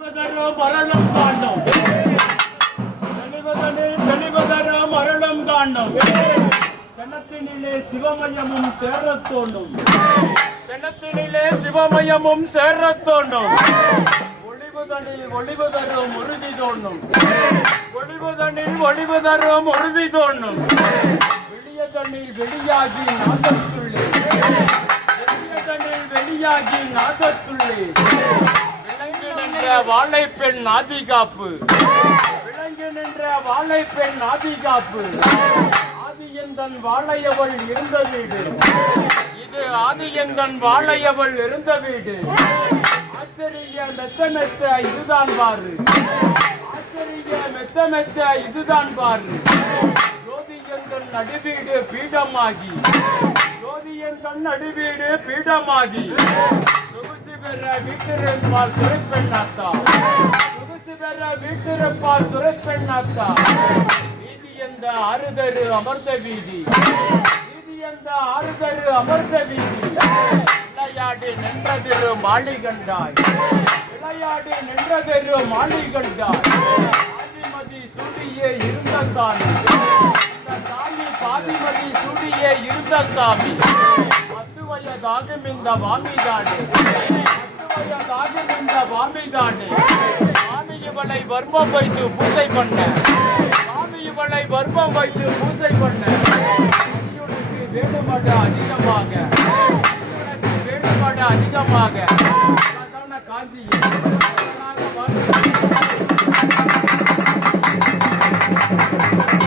மரணம் காண்டம் தெளிவதரோ மரணம் காண்டம் சென்னத்தினிலே சிவமயமும் சேரத் தோண்டும் சென்னத்தினிலே சிவமயமும் சேரத் தோண்டும் ஒளிவுதனில் ஒளிவுதரும் உறுதி தோண்டும் ஒளிவுதனில் ஒளிவுதரும் உறுதி தோண்டும் வெளிய வெளியாகி நாதத்துள்ளே வெளியாகி நாதத்து வாழை பெண் நாதி காப்பு விளங்கு நின்ற வாழை பெண் நாதி காப்பு ஆதியந்தன் வாழையவள் இருந்த வீடு? இது ஆதியந்தன் வாழையவள் இருந்த வீடு? ஆச்சரிய மெத்த மெத்த இதுதான் பாரு. ஆச்சரிய மெத்த மெத்த இதுதான் பாரு. ஜோதியந்தன் நடுவீடு பீடமாகி? ஜோதியந்தன் நடுவீடு பீடமாகி? பெற வீட்டிருப்பால் துறைப்பெண்ணாத்தா சொகுசு பெற வீட்டிருப்பால் துறைப்பெண்ணாத்தா வீதி எந்த ஆறுதரு அமர்ந்த வீதி. வீதி எந்த ஆறுதரு அமர்ந்த வீதி. விளையாடி நின்றதிரு மாளிகண்டாய். விளையாடி நின்றதிரு மாளி கண்டாய் பாதிமதி சூடியே இருந்த சாமி. இந்த சாமி பாதிமதி சூடியே இருந்த சாமி. வயதாகும் இந்த வாமிதாடு பத்து வயதாகும் இந்த வாமிதாடு சாமி இவளை வர்மம் வைத்து பூஜை பண்ண. சாமி இவளை வர்மம் வைத்து பூஜை பண்ண. அடியுனக்கு வேண்டுமாடு அதிகமாக. அடியுனக்கு வேண்டுமாடு அதிகமாக. சாதாரண காஞ்சி